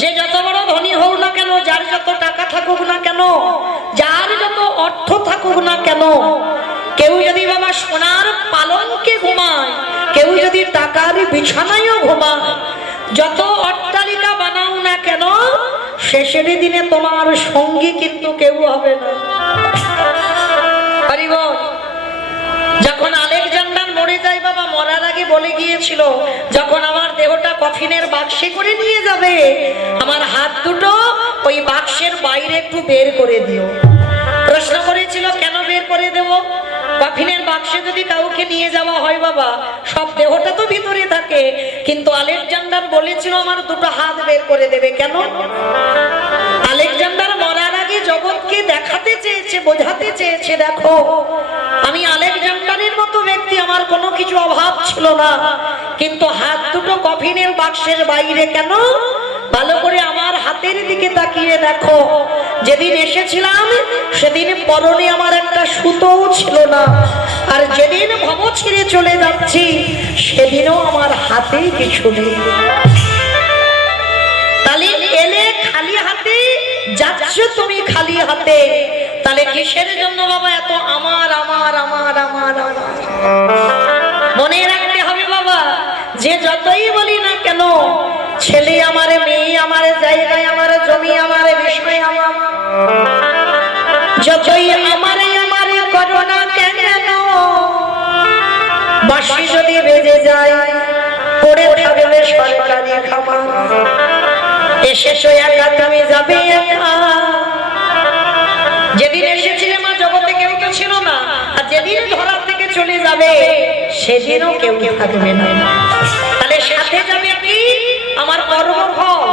যে যত বড় ধনী হোক না কেন, যার যত টাকা থাকুক না কেন, যার যত অর্থ থাকুক না কেন, কেউ যদি বাবা সোনার পালঙ্কে ঘুমায়, কেউ যদি টাকার বিছানায়ও ঘুমায়, যত অট্টালিকা বানাও না কেন, শেষের দিনে তোমার সঙ্গী কিন্তু কেউ হবে না। যখন আলেকজান্ডার মরে যায় বাবা, মরার আগে বলে গিয়েছিল, যখন আমার দেহটা কফিনের বাক্সে করে নিয়ে যাবে, আমার হাত দুটো ওই বাক্সের বাইরে একটু বের করে দিও। প্রশ্ন করেছিল কেন বের করে দেব? কফিনের বাক্সে যদি কাউকে নিয়ে যাওয়া হয় বাবা, সব দেহটা তো ভিতরে থাকে, কিন্তু আলেকজান্ডার বলেছিল আমার দুটো হাত বের করে দেবে। কেন? আলেকজান্ডার মরার আগে জগৎকে দেখাতে চেয়েছে, বোঝাতে চেয়েছে, দেখো আমি আলেকজান্ডারের মতো ব্যক্তি, আমার কোনো কিছু অভাব ছিল না, কিন্তু হাত দুটো কফিনের বাক্সের বাইরে কেন? ভালো করে আমার হাতের দিকে তাকিয়ে দেখো, যেদিন এসেছিলাম সেদিন পরনে আমার একটা সুতোও ছিল না, আর যেদিন ভব ছিঁড়ে চলে যাচ্ছি সেদিনও আমার হাতেই কিছু নেই। তাহলে এলে খালি হাতে, যাচ্ছ তুমি খালি হাতে, তাহলে কিসের জন্য বাবা এত আমার আমার আমার আমার আমার? মনে রাখতে হবে বাবা, যে যতই বলি না কেন, ছেলে আমার, মেয়ে আমার, জায়গায় আমার, জমি আমার, বিষয় আমার, যতই আমারে আমারে করো না কেন, বাঁশি যদি বেজে যায় পড়ে থাকবে সরকারি খাবার, এসেছো একা তুমি যাবে একা। যেদিন এসেছিলে মা জগতে কেউ তো ছিল না, আর যেদিন ধরা থেকে চলে যাবে সেদিনও কেউ থাকবে না। তাহলে সাথে যাবে কি? আমার কর্মফল।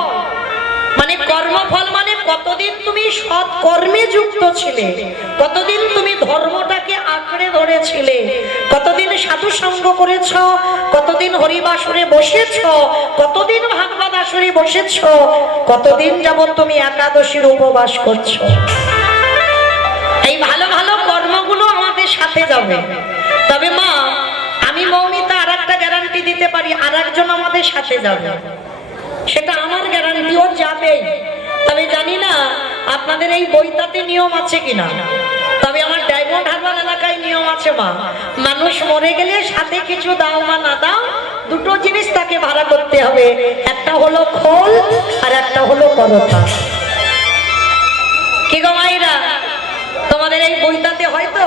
মানে কর্মফল মানে কতদিন তুমি সৎ কর্মে যুক্ত ছিলে, কতদিন তুমি ধর্মটাকে আঁকড়ে ধরেছিলে, কতদিন সাধু সঙ্গ করেছ, কতদিন হরিবাসরে বসেছ, কতদিন ভাগবত আসরে বসেছ, কতদিন যাবত তুমি একাদশীর উপবাস করছো। এই ভালো ভালো কর্মগুলো আমাদের সাথে যাবে। তবে মা, আমি মৌমিতা আর একটা গ্যারান্টি দিতে পারি, আর একজন আমাদের সাথে যাবে, সেটা আমার গ্যারান্টি, ও যাবেই। তবে জানি না আপনাদের এই বইটাতে নিয়ম আছে কিনা, তবে আমার ডায়মন্ড হারবার এলাকায় নিয়ম আছে মা, মানুষ মরে গেলে সাথে কিছু দাও বা না দাও, দুটো জিনিস তাকে ভাড়া করতে হবে, একটা হলো খোল আর একটা হলো পরোটা। কি গো মাইরা, তোমাদের এই বইটাতে হয়তো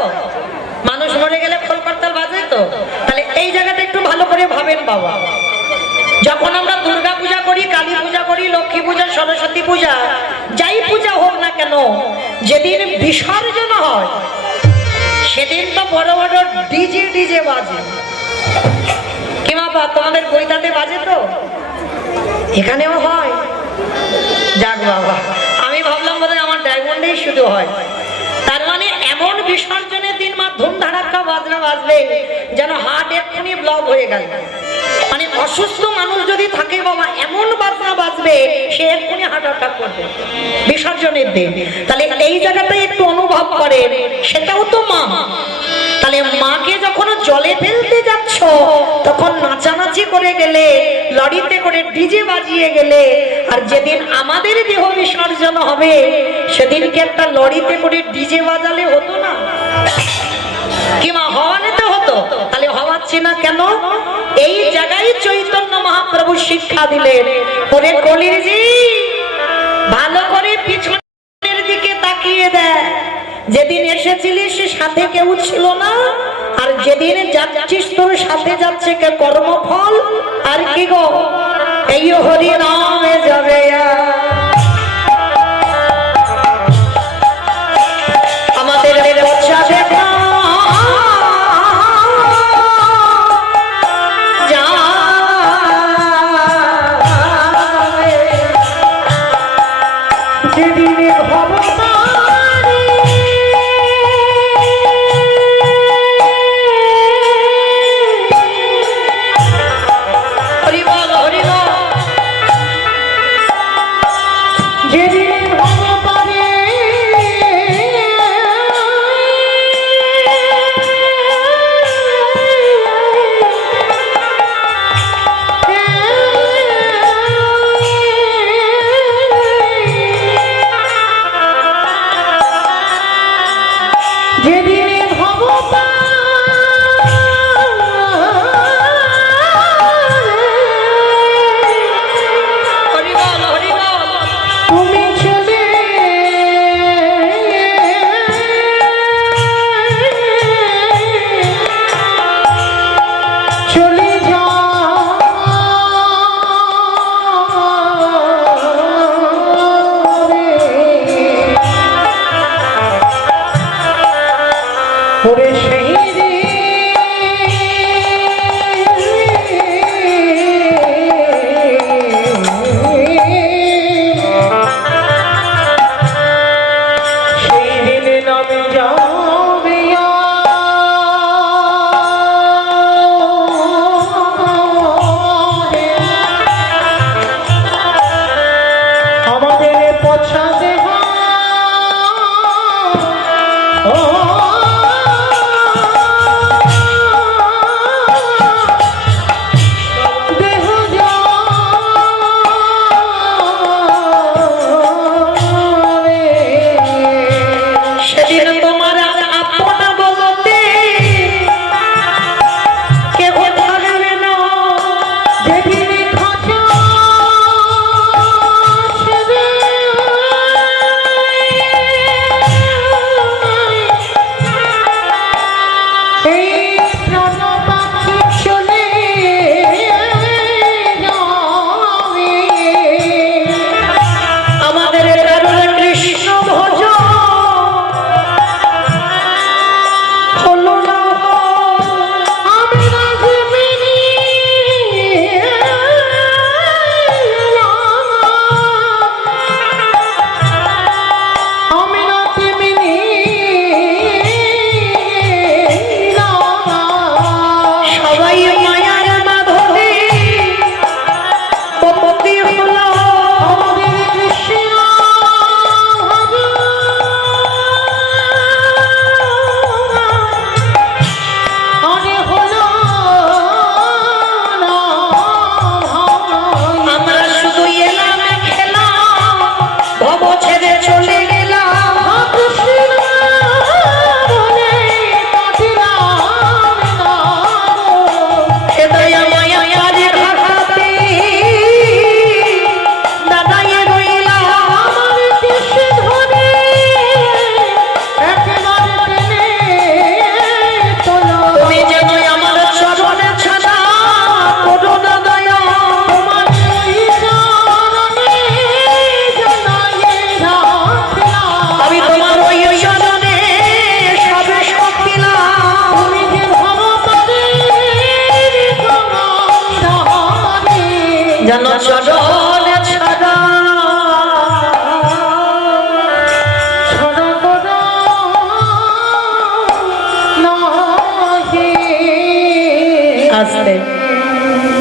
মানুষ মরে গেলে খোল করতাল বাজে তো? তাহলে এই জায়গাটা একটু ভালো করে ভাবেন বাবা। যখন আমরা দুর্গা পূজা করি, কালী পূজা করি, লক্ষ্মী পূজা, সরস্বতী পূজা, যাই পূজা হোক না কেন, যেদিন বিসর্জন হয় সেদিন তো বড় বড় ডিজে ডিজে বাজে। কি বাবা, তোমাদের বইটাতে বাজে তো? এখানেও হয়? যাক বাবা, আমি ভাবলাম বোধহয় আমার ডায়মন্ডেই শুধু হয়। তার মানে এমন বিসর্জনের দিন মা ধুম ধাড়াক্কা বাজনা বাজবে যেন হার্ট এক্ষুনি ব্লক হয়ে গেল। মানে অসুস্থ মানুষ যদি থাকে বাবা, এমন বাজনা বাজবে সে এক্ষুনি হার্ট অ্যাটাক করবে বিসর্জনের দিন। তাহলে এই জায়গাটাই একটু অনুভব করে, সেটাও তো মা। তাহলে মাকে যখন জলে ফেলতে যাচ্ছ তখন নাচানাচি করে গেলে, লরিতে করে ডিজে বাজিয়ে গেলে, আর যেদিন আমাদের দেহ বিসর্জন হবে সেদিনকে একটা লরিতে করে ডিজে বাজালে হতো না? কি মা, হওয়াতে হতো? তাহলে হওয়াচ্ছে না কেন? এই জায়গায় চৈতন্য মহাপ্রভু শিক্ষা দিলেন, ওরে কলিজি ভালো করে পিছনের দিকে তাকিয়ে দেয়, যেদিন এসেছিলিস সাথে কেউ ছিল না, আর যেদিন যাচ্ছিস তোর সাথে যাচ্ছে কে কর্মফল। আর কি গো, এই হরি নামে যাবে আমাদের বাচ্চাদের আমাদের পছন্দে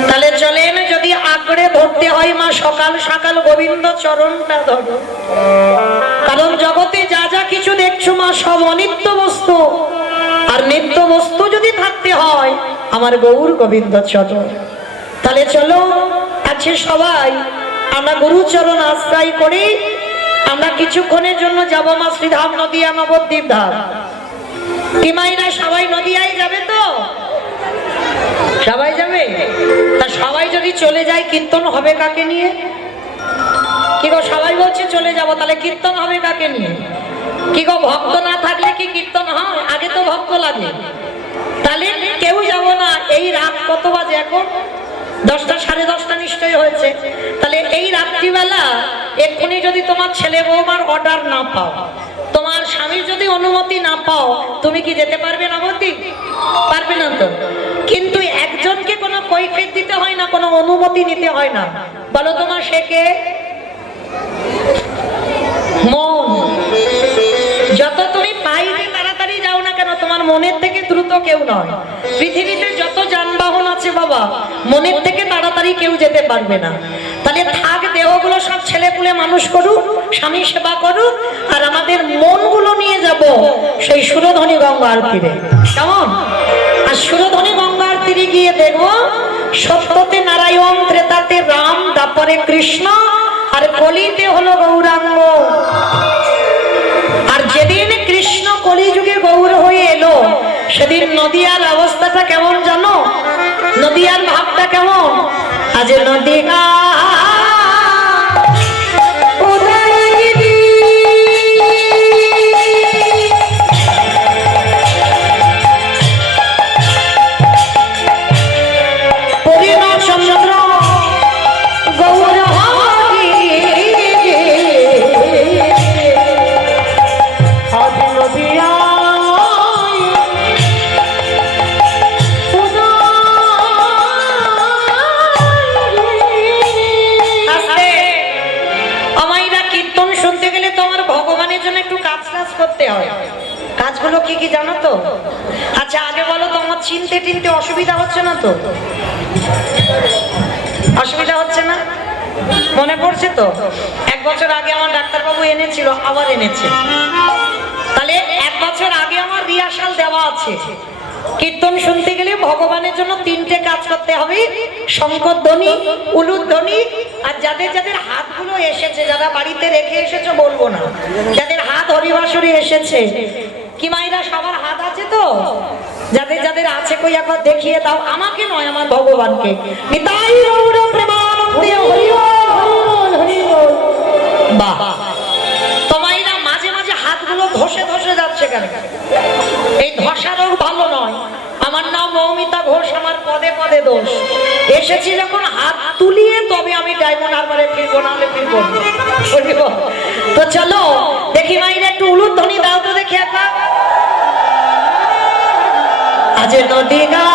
তাহলে চলেন যদি আঁকড়ে ধরতে হয় মা সকাল সকাল গোবিন্দ চরণটা ধরো, কারণ জগতে যা যা কিছু দেখছো মা সব অনিত্য বস্তু, আর নিত্য বস্তু যদি থাকতে হয় আমার গৌর গোবিন্দ চরণ। তাহলে চলো আছে সবাই আমরা গুরুচরণ আশ্রয় করি, আমরা কিছুক্ষণের জন্য যাব মা শ্রীধাম নদিয়া নবদ্বীপ ধাম। টিমাইরা সবাই নদিয়ায় যাবে তো? সবাই যাবে? তা সবাই যদি চলে যায় কীর্তন হবে কাকে নিয়ে? কি গো সবাই বলছে চলে যাব, তাহলে কীর্তন হবে কাকে নিয়ে? কি গো ভক্ত না থাকলে কি কীর্তন হয়? আগে তো ভক্ত লাগে। তাহলে কেউ যাব না। এই রাত কত বাজে এখন? 10টা 10:30 নিশ্চয়ই হয়েছে। তাহলে এই রাত্রিবেলা এক্ষুনি যদি তোমার ছেলে বৌমার অর্ডার না পাও, তোমার স্বামীর যদি অনুমতি না পাও, তুমি কি যেতে পারবে নবদ্বীপ? পারবে না তো। কিন্তু একজনকে কোনো কৈফিয়ত দিতে হয় না, কোনো অনুমতি নিতে হয় না। বলো তোমার সে কে? মন। যত তুমি বাইরে তাড়াতাড়ি যাও না কেন, তোমার মনের থেকে দ্রুত কেউ নয়। পৃথিবীতে যত যানবাহন আছে বাবা, মনের থেকে তাড়াতাড়ি কেউ যেতে পারবে না। তাহলে থাক দেহগুলো সব ছেলেপুলে মানুষ করুক, স্বামী সেবা করুক, আর আমাদের মনগুলো নিয়ে যাব সেই সুরধনী গঙ্গার তীরে। কেমন? আর সুরধনী গঙ্গার তীরে গিয়ে দেখবো সত্যতে নারায়ণ, ত্রেতাতে রাম, দ্বাপরে কৃষ্ণ, আর কলিতে হলো গৌরাঙ্গ। আর যেদিন কৃষ্ণ কলিযুগে গৌর হয়ে এলো, সেদিন নদিয়ার অবস্থাটা কেমন জানো? নদিয়ার ভাবটা কেমন? আজ নদিয়া করতে হয়। কাজগুলো কি কি জানো তো? আচ্ছা আগে বলো তো, আমার চিনতে টিনতে অসুবিধা হচ্ছে না তো? অসুবিধা হচ্ছে না? মনে পড়ছে তো? 1 বছর এনেছিল, আবার এনেছে। তাহলে 1 বছর আগে আমার রিহার্সাল দেওয়া আছে। কীর্তন শুনতে গেলে ভগবানের জন্য 3টে কাজ করতে হবে, শঙ্করধ্বনি, উলুধ্বনি, আর যাদের যাদের হাতগুলো এসেছে, যারা বাড়িতে রেখে এসেছো বলবো না, যাদের হাত হরিবাসরে এসেছে, কি মাইরা সবার হাত আছে তো? যাদের যাদের আছে কই একবার দেখিয়ে দাও, আমাকে নয় আমার ভগবানকে। নিতাই গৌর প্রেমানন্দে হরি বল, হরি বল। বাহ, তোমাইরা মাঝে মাঝে হাতগুলো ধসে ধসে যাচ্ছে কেন? এই ধসা রোগ ভালো নয়। আমার নাম মৌমিতা ঘোষ, আমার পদে পদে দোষ। এসেছি যখন হাত তুলিয়ে তবে আমি ডায়মন্ড হারবারে ফিরবো, নাহলে ফিরবো না। তো চলো দেখি মাইরা একটু উলুধ্বনি দাও তো দেখি একা। আজ নদী গা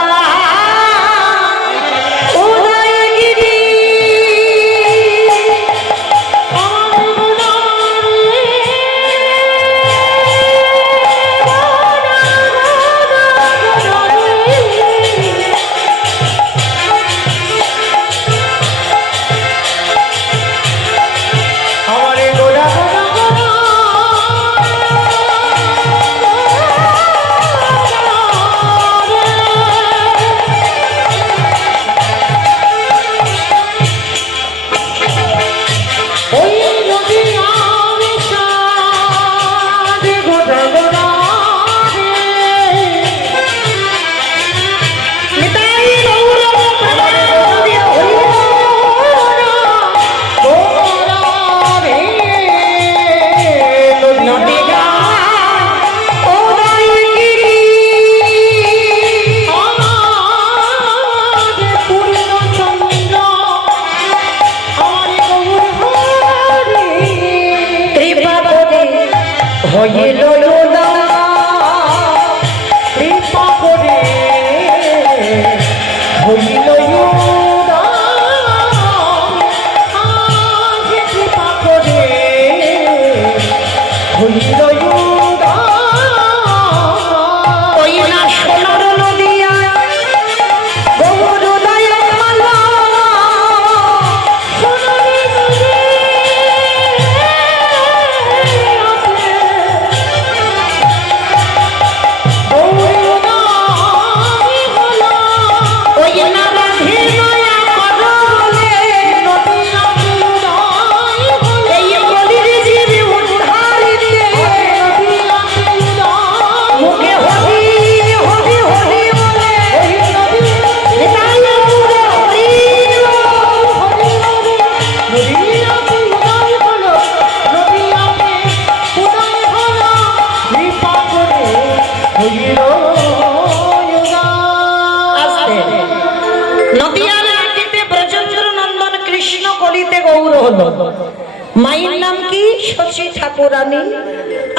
মায়ের নাম কি? শশী ঠাকুরানী,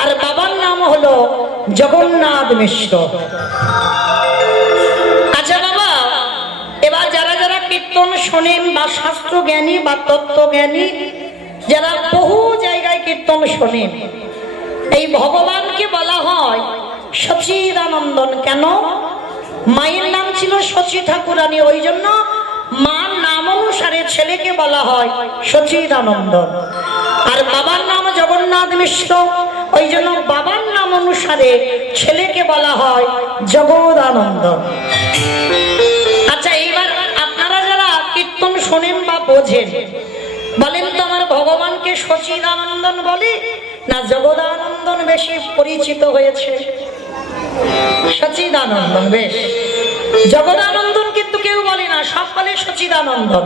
আর বাবার নাম হলো জগন্নাথ মিশ্র। আচ্ছা বাবা, এবার যারা যারা কীর্তন শোনেন বা শাস্ত্র জ্ঞানী বা তত্ত্ব জ্ঞানী, যারা বহু জায়গায় কীর্তন শোনেন, এই ভগবানকে বলা হয় সচিদানন্দন। কেন? মায়ের নাম ছিল শশী ঠাকুরানী, ওই জন্য মার নাম অনুসারে ছেলেকে বলা হয় সচিদানন্দন। আর বাবার নাম জগন্নাথ মিশ্র, ওই জন্য বাবার নাম অনুসারে ছেলেকে বলা হয় জগদানন্দন। আচ্ছা, এইবার আপনারা যারা কীর্তন শোনেন বা বোঝেন, বলেন তো আমার ভগবানকে সচিদানন্দন বলে না জগদানন্দন বেশি পরিচিত হয়েছে? সচিদানন্দন। বেশ, জগদানন্দন কিন্তু কেউ বলে না, সব বলে সচিদানন্দন।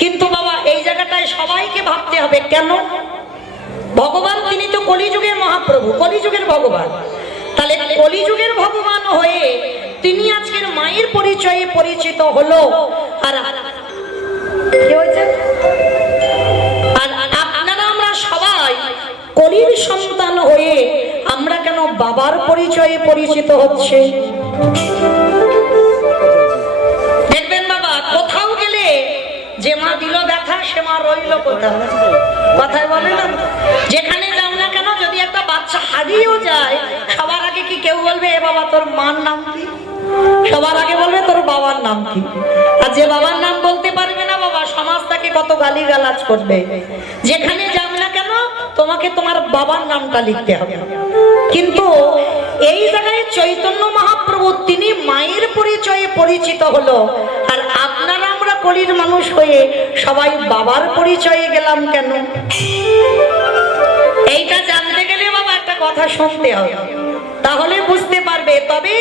কিন্তু বাবা এই জায়গাটায় সবাইকে ভাবতে হবে, কেন? ভগবান তিনি তো কলিযুগের মহাপ্রভু, কলিযুগের ভগবান। তাহলে কলিযুগের ভগবান হয়ে তিনি আজকের মায়ের পরিচয়ে পরিচিত হলো। আর কি হয়েছে? আর আপনারা আমরা সবাই কলির সন্তান হয়ে আমরা কেন বাবার পরিচয়ে পরিচিত হচ্ছে? দেখবেন বাবা, কোথাও গেলে যে মা দিল ব্যথা সে মা রইল কোথাও, কথায় বলে না? যেখানে যাও না কেন, যদি একটা বাচ্চা হারিয়েও যায়, সবার আগে কি কেউ বলবে এ বাবা তোর মার নাম কি? সবার আগে বলবে তোর বাবার নাম কি? আর যে বাবার নাম বলতে পারবে না বাবা, সমাজ তাকে কত গালিগালাজ করবে। যেখানে যাও না কেন তোমাকে তোমার বাবার নামটা লিখতে হবে। কিন্তু এই জায়গায় চৈতন্য মহাপ্রভু তিনি মায়ের পরিচয়ে পরিচিত হলো, আর আপনারা আমরা কলির মানুষ হয়ে সবাই বাবার পরিচয়ে গেলাম কেন? এইটা জানতে গেলে বাবা একটা কথা শুনতে হবে, তাহলে বুঝতে পারবে। তবে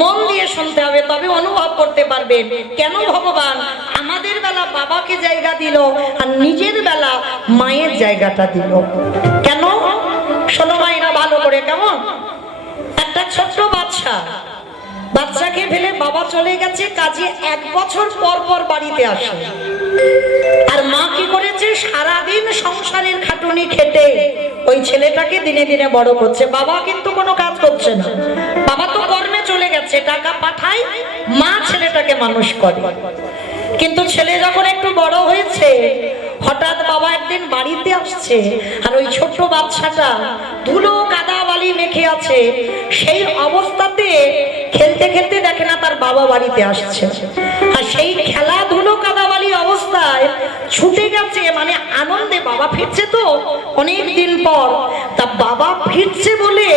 মন দিয়ে শুনতে হবে, তবে অনুভব করতে পারবেন কেন ভগবান আমাদের বেলা বাবাকে জায়গা দিল আর নিজের বেলা মায়ের জায়গাটা দিল কেন? শোনো মায়েরা ভালো করে। কেমন একটা ছোট্ট বাচ্চাকে ফেলে বাবা চলে গেছে কাজে, 1 বছর পর পর বাড়িতে আসে, আর মা কি করেছে সারাদিন সংসারের খাটুনি খেটে ওই ছেলেটাকে দিনে দিনে বড় করছে। বাবা কিন্তু কোনো কাজ করছে না, বাবা তো কর্মে চলে গেছে, টাকা পাঠায়, মা ছেলেটাকে মানুষ করে। কিন্তু ছেলে যখন একটু বড় হয়েছে, হঠাৎ বাবা একদিন বাড়িতে আসছে, আর ওই ছোট্ট বাচ্চাটা ধুলো কাদা বালি মেখে আছে। সেই অবস্থাতে খেলতে খেলতে দেখে না তার বাবা বাড়িতে আসছে, আর সেই খেলাধুলো কাদা বালি অবস্থায় ছুটে গেছে, মানে আনন্দে বাবা ফিরছে তো অনেক দিন পর। তা বাবা ফিরছে বলে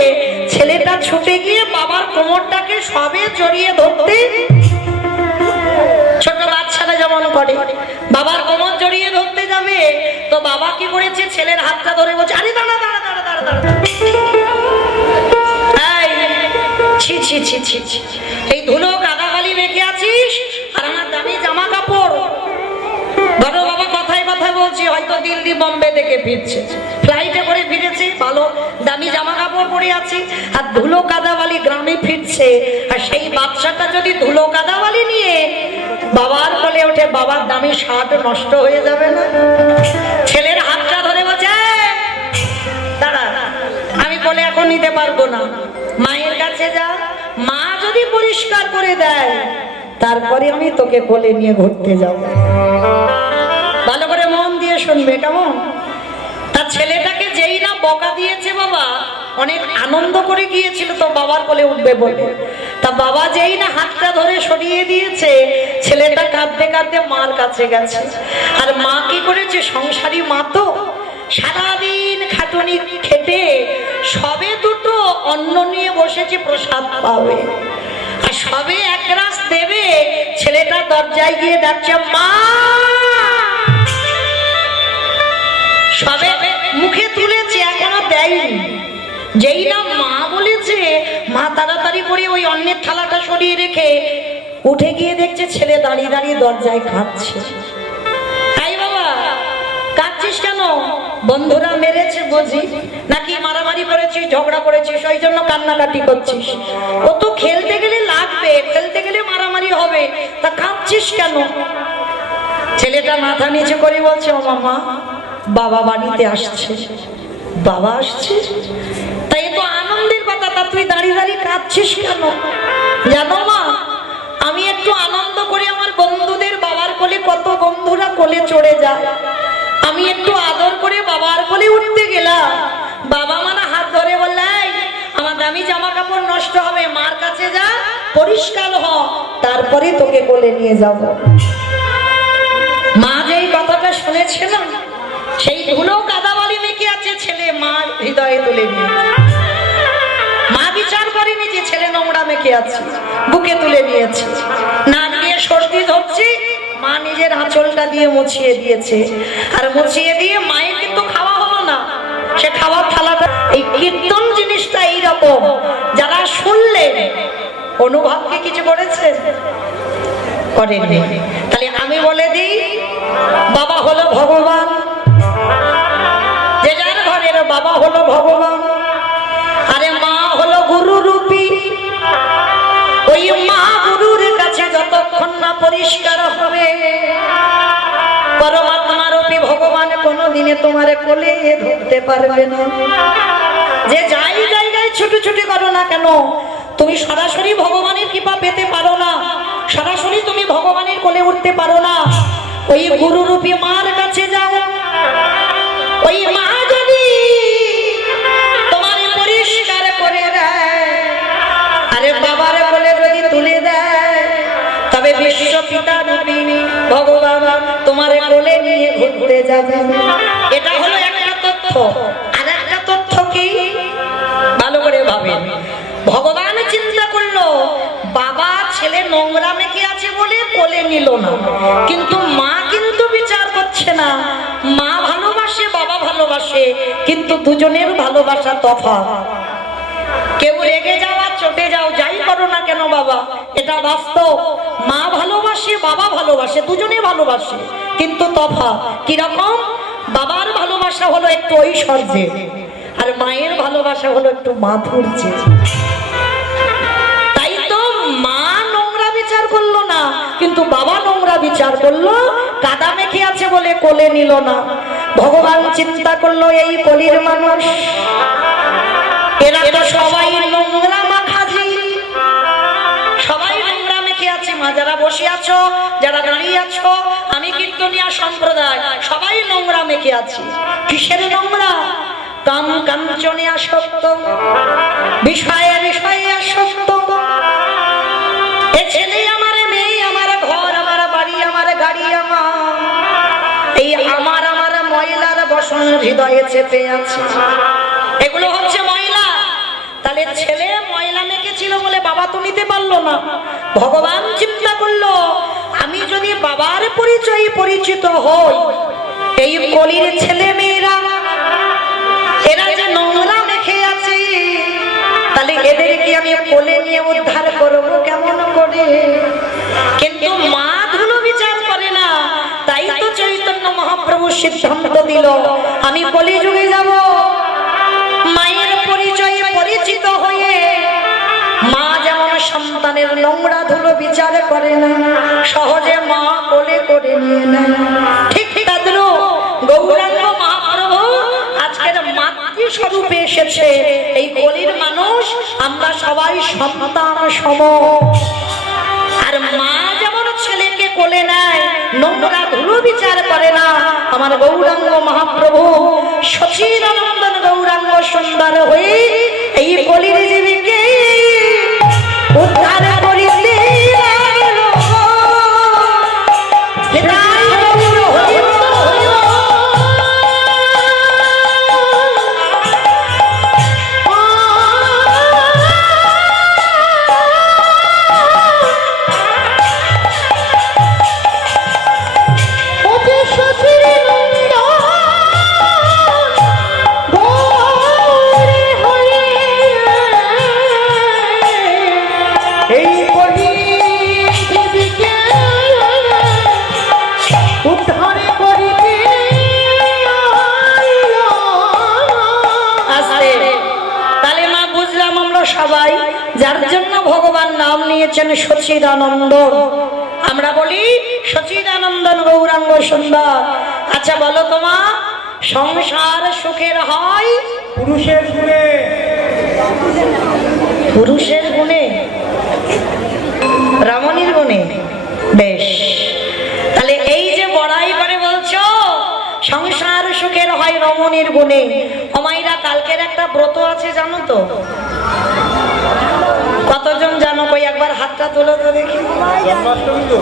ছেলেটা ছুটে গিয়ে বাবার কোমরটাকে সবে জড়িয়ে ধরতে, ছোট বাচ্চারা যেমন করে, বাবার কোমর জড়িয়ে ধরতে যাবে, তো বাবা কি করেছে ছেলের হাতটা ধরে বলছে, আরে দাঁড়া দাঁড়া দাঁড়া দাঁড়া দাঁড়া, ছি ছি ছি ছি ছি, এই ধুলো কাদাবালি রেখে আছিস আর আমার দামি জামা কাপড়। বড় বাবা কথায় কথায় বলছি, হয়তো দিল্লি বোম্বে থেকে ফিরছে, ফ্লাইটে করে ফিরেছে, ভালো দামি জামা কাপড় পরে আছে, আর ধুলো কাদাবালি গ্রামে ফিরছে। আর সেই বাচ্চাটা যদি ধুলো কাদাবালি নিয়ে বাবার কোলে ওঠে, বাবার দামি শার্ট নষ্ট হয়ে যাবে না? ছেলের হাতটা ধরে বলছে, দাঁড়া, আমি কোলে এখন নিতে পারবো না, মায়ের কাছে যা, মা যদি পরিষ্কার করে দেয় তারপরে আমি তোকে কোলে নিয়ে ঘুরতে যাব। ভালো করে মন দিয়ে শুনবে কেমন? তার ছেলেটাকে যেই না বকা দিয়েছে বাবা, অনেক আনন্দ করে গিয়েছিল তো বাবার কোলে উঠবে বলে, তা বাবা যেই না হাতটা ধরে সরিয়ে দিয়েছে, ছেলেটা কাঁদতে কাঁদতে মার কাছে গেছে। আর মা কি করেছে, সংসারী মা তো সারাদিন খাটুনি খেটে সবে দুটো অন্ন নিয়ে বসেছে প্রসাদ পাবে, আর সবে এক গ্লাস দেবে, ছেলেটা দরজায় গিয়ে ডাকছে মা, সবে মুখে তুলেছে এখনো দেয়নি। যেই না মা বলেছে, মা তাড়াতাড়ি করে ওই অন্নের থালাটা সরিয়ে রেখে উঠে গিয়ে দেখছে ছেলে দাঁড়িয়ে দাঁড়িয়ে দরজায় কাঁদছে। তাই বাবা কাঁদছিস কেন? বন্ধুরা মেরেছে বুঝি, নাকি মারামারি করেছিস, ঝগড়া করেছিস, ওই জন্য কান্নাকাটি করছিস? ও তো খেলতে গেলে লাগবে, খেলতে গেলে মারামারি হবে, তা কাঁদছিস কেন? ছেলেটা মাথা নিচে করে বলছে, ও মামা, বাবা বাড়িতে আসছে। বাবা আসছে? তাই তো আনন্দের কথা, তা তুই দাঁড়িয়ে দাঁড়িয়ে কাঁদছিস কেন? জানো মা, আমি একটু আনন্দ করে আমার বন্ধুদের বাবার কোলে, কত বন্ধুরা কোলে চড়ে যায়, আমি একটু আদর করে বাবার কোলে উঠতে গেলাম, বাবা মানা হাত ধরে বললে, আমার দামি জামা কাপড় নষ্ট হবে, মার কাছে যা, পরিষ্কার হ, তারপরে তোকে কোলে নিয়ে যাব। মা যেই কথাটা শুনেছিলাম, সেই ধুলো কাদাবালি মেখে আছে ছেলে, মা হৃদয়ে তুলে নিয়ে, মা বিচার করেনি যে ছেলে নোংরা মেখে আছে, বুকে তুলে নিয়েছে, নাক দিয়ে সর্দি ধরছে, মা নিজের আঁচলটা দিয়ে মুছিয়ে দিয়েছে। আর মুছিয়ে দিয়ে মায়ের কিন্তু খাওয়া হলো না, সে খাওয়ার থালাটা, এই কীর্তন জিনিসটা এইরকম, যারা শুনলেন অনুভবকে কিছু করেছে করেননি। তাহলে আমি বলে দিই, বাবা হলো ভগবান, যে যার ঘরের বাবা হলো ভগবান, আরে মা হলো গুরু রূপী। ওই মা গুরুর কাছে যতক্ষণ না পরিষ্কার হবে, পরমাত্মা রূপী ভগবান কোনোদিনে তোমার কোলে ধরতে পারবে না। যে যাই জায়গায় ছুটি করো না কেন, তুমি সরাসরি ভগবানের কৃপা পেতে পারো না, সরাসরি তুমি ভগবানের কোলে উঠতে পারো না। ওই গুরু রূপী মার কাছে যাও, ওই মা যদি তোমার পরিষ্কার করে দেয়, আরে বাবার কোলে যদি তুলে দেয়, তবে বিশ্ব পিতা রূপী ভগবান তোমার কোলে নিয়ে ঘুরতে যাবে। এটা হলো একটা তথ্য। নোংরা মেখে আছে বলে কোলে নিল না, কিন্তু মা কিন্তু বিচার করছে না। মা ভালোবাসে, বাবা ভালোবাসে, কিন্তু দুজনের ভালোবাসা তফাৎ। কেউ রেগে যাও আর চটে যাও, যাই করো না কেন বাবা, এটা বাস্তব। মা ভালোবাসে, বাবা ভালোবাসে, দুজনে ভালোবাসে, কিন্তু তফাৎ। কিরকম? বাবার ভালোবাসা হলো একটু ঐশ্বর্যে, আর মায়ের ভালোবাসা হলো একটু মাধুর্যে। তাই তো মা নোংরা বিচার করলো না, কিন্তু বাবা নোংরা বিচার করলো। কাদা মেখে আছে বলে কোলে নিল না। ভগবান চিন্তা করলো এই কলির মানুষ, এরা তো সবাই নোংরা মাখাজি, সবাই নোংরা মেখে আছে। মা যারা বসে আছো, যারা দাঁড়িয়ে আছো, আমি কীর্তনিয়া সম্প্রদায়, সবাই নোংরা মেখে আছি। কিসের নোংরা? কাম কাঞ্চনে আসক্ত, বিষয়ে বিষয়ে আসক্ত। এ ছেলে আমার, মেয়ে আমার, ঘর আমার, বাড়ি আমার, গাড়ি আমার, এই আমার আমার ময়লার বসন হৃদয়ে চেপে আছে। এগুলো হচ্ছে ময়লা। তাহলে ছেলে ময়লা মেখেছিল বলে বাবা তো নিতে পারলো না। ভগবান চিন্তা করলো, আমি যদি বাবার পরিচয়ে পরিচিত হই, এই কলির ছেলে মেয়েরা এরা যে নোংরা মেখে আছে, তাহলে এদেরকে আমি কোলে নিয়ে উদ্ধার করবো কেমন করে? কিন্তু মা ধুলো বিচার করে না। তাই তো চৈতন্য মহাপ্রভু সিদ্ধান্ত দিল, আমি কলিযুগে যাব, মায়ের পরিচয়ে পরিচিত হয়ে। মা যেমন সন্তানের নোংরা ধুলো বিচার করে না, সহজে মা কোলে করে নিয়ে নেয়, ঠিক তদ্রূপ গৌরাঙ্গ মহাপ্রভু আজকের মাতৃস্বরূপে এসেছে। এই কলির মানুষ আমরা সবাই সন্তান সম। আর মা যেমন ছেলেকে কোলে নেয়, নোংরা ধুলো বিচার করে না, আমার গৌরাঙ্গ মহাপ্রভু সচিদানন্দন গৌরাঙ্গ সুন্দর হয়ে এই কলির জীবীকে উদ্ধার করিতে সবাই যার জন্য ভগবান নাম নিয়েছেন সচিদানন্দ। আমরা বলি সচিদানন্দন গৌরাঙ্গ সুন্দর। আচ্ছা বলো তোমা, সংসার সুখের হয় পুরুষের গুণে। পুরুষের গুণে, রমণীর গুণে? বেশ, তাহলে এই যে বড়াই করে বলছো সংসার সুখের হয় রমণীর গুণে। অমাইরা কালকের একটা ব্রত আছে জানো তো? কতজন জানো? কই একবার হাতটা তোলো তো দেখি। জন্মাষ্টমী তো?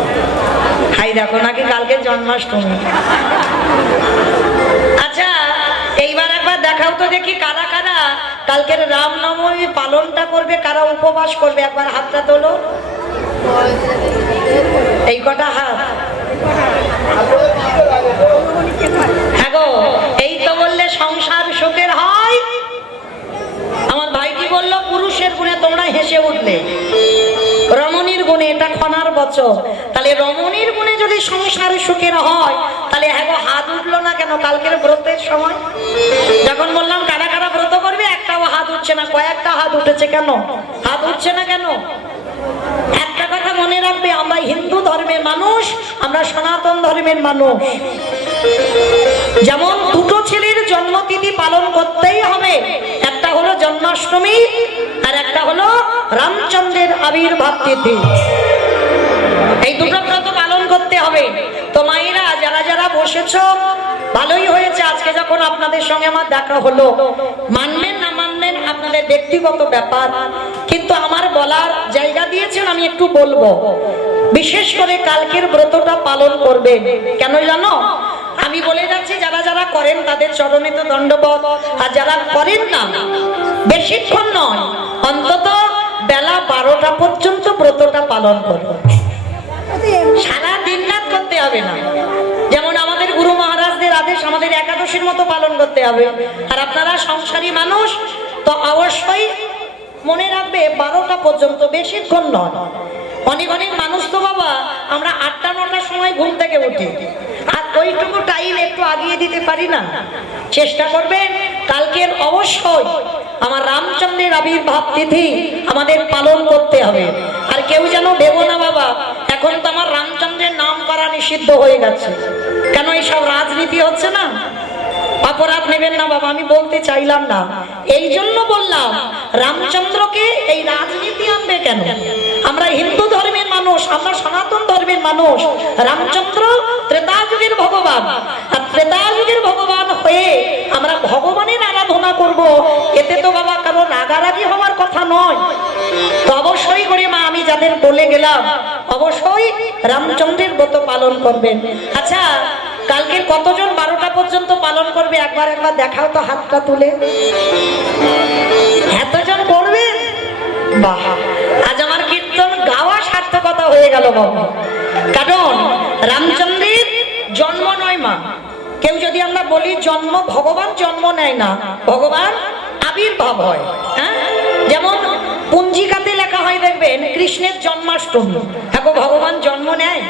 হাই দেখো নাকি কালকে জন্মাষ্টমী। আচ্ছা এইবার একবার দেখাও তো দেখি কারা কারা কালকের রামনবমী পালনটা করবে, কারা উপবাস করবে, একবার হাতটা তোলো। এই কটা হাত? হ্যাঁ গো, এই তো বললে সংসার সুখের হয়। আমার ভাই কি বললো? পুরুষের গুণে। তোমরা হেসে উঠলে। রমণীর গুণে, এটা খনার বচন। তাহলে রমণীর গুণে যদি সংসার সুখের হয়, তাহলে হ্যাঁ গো, হাত উঠলো না কেন কালকের ব্রতের সময়? যখন বললাম কারা কারা ব্রত করবে, একটাও হাত উঠছে না। কয়েকটা হাত উঠেছে, কেন হাত উঠছে না কেন? একটা কথা মনে রাখবে, আমরা হিন্দু ধর্মের মানুষ, আমরা সনাতন ধর্মের মানুষ। যেমন দুটো ছেলের জন্মতিথি পালন করতেই হবে, একটা হলো জন্মাষ্টমী আর একটা হলো রামচন্দ্রের আবির্ভাব তিথি। এই দুটো ব্রত পালন করতে হবে। তো মায়েরা যারা যারা বসেছো, ভালোই হয়েছে আজকে যখন আপনাদের সঙ্গে আমার দেখা হলো। মানবেন না মানবেন আপনাদের ব্যক্তিগত ব্যাপার, কিন্তু আমার বলার জায়গা দিয়েছেন, আমি একটু বলবো। বিশেষ করে কালকের ব্রতটা পালন করবেন। কেন জানো? আমি বলে যাচ্ছি, যারা যারা করেন তাদের চরণে তো দণ্ডবত, আর যারা করেন না, বেশিক্ষণ নয়, অন্তত বেলা 12টা পর্যন্ত ব্রতটা পালন করবো। সারা দিন রাত করতে হবে না, যেমন আমাদের গুরু মহারাজদের আদেশ আমাদের একাদশীর মতো পালন করতে হবে। আর আপনারা সংসারী মানুষ, তো অবশ্যই মনে রাখবে 12টা পর্যন্ত, বেশিক্ষণ নয়। অনেক অনেক মানুষ তো বাবা আমরা 8টা-9টার সময় ঘুম থেকে উঠি, আর ওইটুকু টাইম একটু আগিয়ে দিতে পারি না। চেষ্টা করবেন কালকের অবশ্যই আমার রামচন্দ্রের আবির্ভাব তিথি আমাদের পালন করতে হবে। আর কেউ যেন ভেবো না বাবা এখন তো আমার রামচন্দ্রের নাম করা নিষিদ্ধ হয়ে গেছে, কেন এইসব রাজনীতি হচ্ছে না, অপরাধ নেবেন না বাবা, আমি বলতে চাইলাম না। এই জন্য বললাম রামচন্দ্রকে এই রাজনীতি আনবে কেন? আমরা হিন্দু ধর্মের মানুষ, আমরা সনাতন ধর্মের মানুষ। রামচন্দ্র ত্রেতা যুগের ভগবান, আর ত্রেতা যুগের ভগবান হয়ে আমরা ভগবানের আরাধনা করব, এতে তো বাবা কারো রাগারাগি হওয়ার কথা নয়। তো অবশ্যই করে মা আমি যাদের বলে গেলাম অবশ্যই রামচন্দ্রের ব্রত পালন করবেন। আচ্ছা কালকে কতজন 12টা পর্যন্ত পালন করবে একবার দেখাও তো, হাতটা তুলে। এতজন করবেন? বাহ, আজ আমার কীর্তন গাওয়া সার্থকতা হয়ে গেল বাবা। কারণ রামচন্দ্রের জন্ম নয় মা, কেউ যদি আমরা বলি জন্ম, ভগবান জন্ম নেয় না, ভগবান আবির্ভাব হয়। হ্যাঁ, যেমন পঞ্জিকাতে লেখা হয় দেখবেন কৃষ্ণের জন্মাষ্টমী, এখন ভগবান জন্ম নেয়।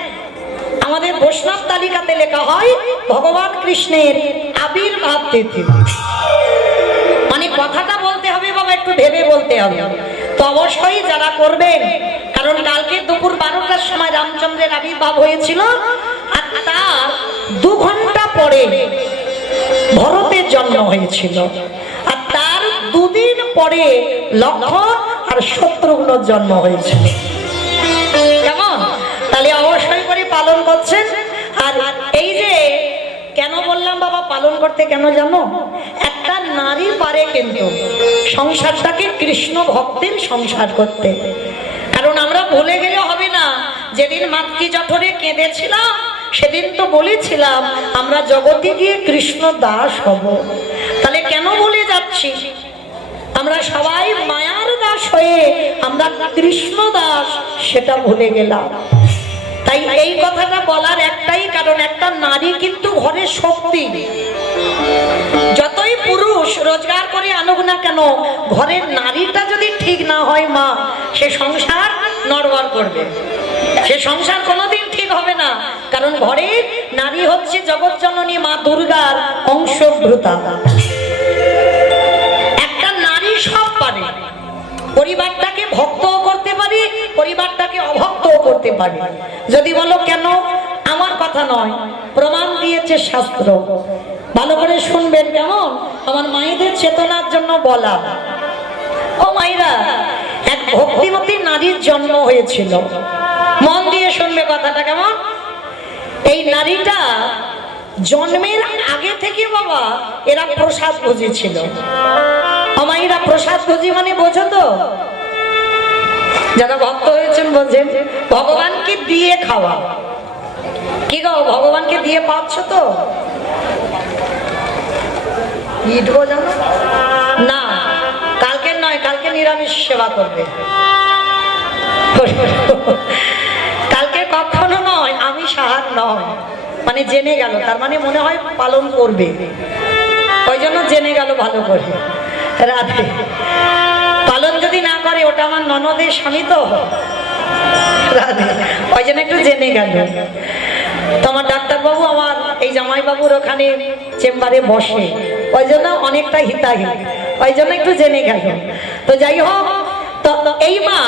আমাদের বৈষ্ণব তালিকাতে লেখা হয় ভগবান কৃষ্ণের আবির্ভাব তিথি। মানে কথাটা বলতে হবে বাবা, একটু ভেবে বলতে হবে। তো অবশ্যই যারা করবেন, কারণ কালকে দুপুর 12টার সময় রামচন্দ্রের আবির্ভাব হয়েছিল, আর তার 2 ঘন্টা পরে ভরতের জন্ম হয়েছিল, আর তার 2 দিন পরে লক্ষ্মণ আর শত্রুঘ্নর জন্ম হয়েছিল। কেমন? তাহলে অবশ্যই করে পালন করছেন। আর এই যে কেন বললাম বাবা পালন করতে, কেন জানো? একটা নারী পারে কিন্তু সংসারটাকে কৃষ্ণ ভক্তের সংসার করতে। কারণ আমরা ভুলে গেলে হবে না, যেদিন মাতৃ জঠরে কেঁদেছিলাম সেদিন তো বলেছিলাম আমরা জগতে গিয়ে কৃষ্ণ দাস হব। তাহলে কেন ভুলে যাচ্ছি? আমরা সবাই মায়ার দাস হয়ে আমরা কৃষ্ণ দাস, সেটা ভুলে গেলাম। তাই এই কথাটা বলার একটাই কারণ, একটা নারী কিন্তু ঘরের শক্তি। যতই পুরুষ রোজগার করে আনুক না কেন, ঘরের নারীটা যদি ঠিক না হয় মা, সে সংসার নড়বড় করবে, সে সংসার কোনোদিন ঠিক হবে না। কারণ ঘরের নারী হচ্ছে জগৎ জননী মা দুর্গার অংশভূতা। একটা নারী সব পারে, পরিবারটাকে ভক্তও করতে পারি, পরিবারটাকে অভক্তও করতে পারি। যদি বলো কেন, আমার কথা নয়, প্রমাণ দিয়েছে শাস্ত্র। ভালো করে শুনবেন কেমন, আমার মায়েদের চেতনার জন্য বলা। ও মায়েরা, এক ভক্তিমতী নারীর জন্ম হয়েছিল, মন দিয়ে শুনবে কথাটা কেমন। এই নারীটা জন্মের আগে থেকে বাবা এরা প্রসাদ ভোজী ছিল। আমাইরা প্রসাদ ভোজী মানে বোঝো তো, যারা ভক্ত হয়েছেন বোঝেন, ভগবানকে দিয়ে খাওয়া। কি গো, ভগবানকে দিয়ে পাচ্ছ তো? ইটবো জানো না, কালকে নয়, কালকে নিরামিষ সেবা করবে। কালকে কখনো নয়, আমি সাহার নয়, মানে জেনে গেল, তার মানে মনে হয় পালন করবে, ওই জন্য জেনে গেল ভালো করে। রাধে, পালন যদি না করে, ওটা আমার ননদের স্বামী তো, রাধে, ওই জন্য একটু জেনে গেল। তোমার ডাক্তারবাবু আমার এই জামাইবাবুর ওখানে চেম্বারে বসে, ওই জন্য অনেকটা হিতাহিত, ওই জন্য একটু জেনে গেল। তো যাই হোক, তো এই মা,